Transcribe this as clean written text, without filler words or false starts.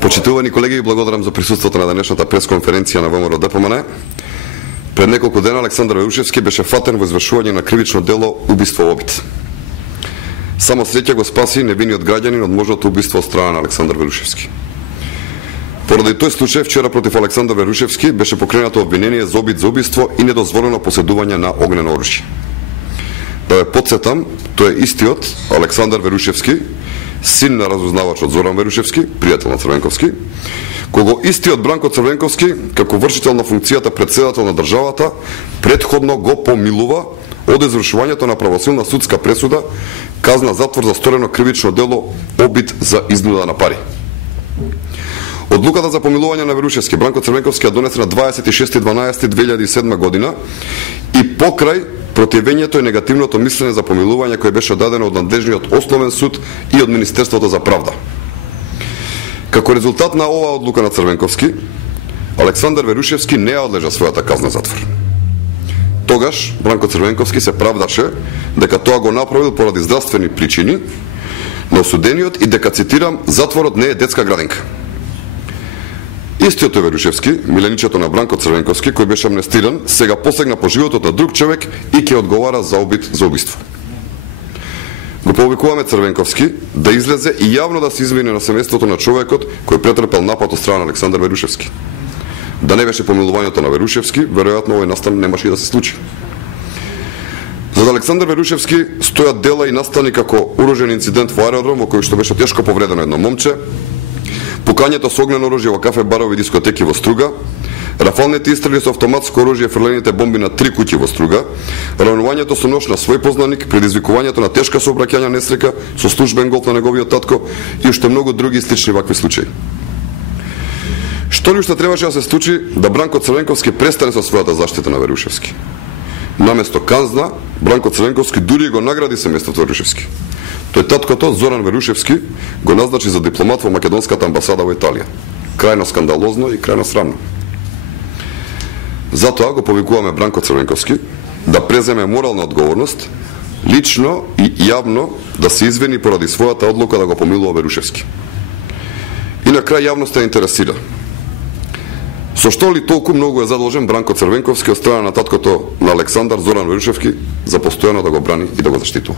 Почитувани колеги, благодарам за присуството на денешната пресконференција на ВМРО ДПМН. Пред неколку дена Александар Верушевски беше фатен во извршување на кривично дело убиство во обид. Само среќа го спаси невиниот граѓанин од можното убиство од страна на Александар Верушевски. Поради тој случај, вчера против Александар Верушевски беше покренато обвинение за обид за убиство и недозволено поседување на огнено оружје. Да ве потсетам, тој е истиот Александар Верушевски, син на разузнавачот Зоран Верушевски, пријател на Црвенковски, кого истиот Бранко Црвенковски, како вршител на функцијата председател на државата, предходно го помилува од извршувањето на правосилна судска пресуда, казна затвор за сторено кривично дело обид за изнуда на пари. Одлуката за помилување на Верушевски Бранко Црвенковски ја донесе на 26.12.2007 година и покрај противењето и негативното мислење за помилување кој беше дадено од надлежниот Основен суд и од Министерството за правда. Како резултат на оваа одлука на Црвенковски, Александар Верушевски не ја одлежа својата казна затвор. Тогаш Бранко Црвенковски се правдаше дека тоа го направил поради здравствени причини на осудениот и дека, цитирам, затворот не е детска градинка. Истиот Верушевски, миленичето на Бранко Црвенковски, кој беше амнестиран, сега посегна по животот на друг човек и ќе одговара за обид за убиство. Го повикуваме Црвенковски да излезе и јавно да се извини на семејството на човекот кој претрпел напад од страна на Александар Верушевски. Да не беше помилувањето на Верушевски, веројатно овој настан немаше и да се случи. За Александар Верушевски стојат дела и настани како оружен инцидент во аеродром во кој што беше тешко повредено едно момче, пукањето со огнено оружје во кафе, барови и дискотеки во Струга, рафалните истрели со автоматско оружје, фрлените бомби на 3 куќи во Струга, ранувањето со нож на свој познаник, предизвикувањето на тешка сообраќајна несреќа со службен голф на неговиот татко и уште многу други слични вакви случаи. Што ли уште требаше да се случи да Бранко Црвенковски престане со својата заштита на Верушевски? Наместо казна, Бранко Црвенковски дури го награди семејството Верушевски. Тој таткото, Зоран Верушевски, го назначи за дипломат во македонската амбасада во Италија. Крајно скандалозно и крајно срамно. Затоа го повикуваме Бранко Црвенковски да преземе морална одговорност, лично и јавно да се извини поради својата одлука да го помилува Верушевски. И на крај јавноста интересира: со што ли толку многу е задолжен Бранко Црвенковски од страна на таткото на Александар, Зоран Верушевски, за постојано да го брани и да го заштитува?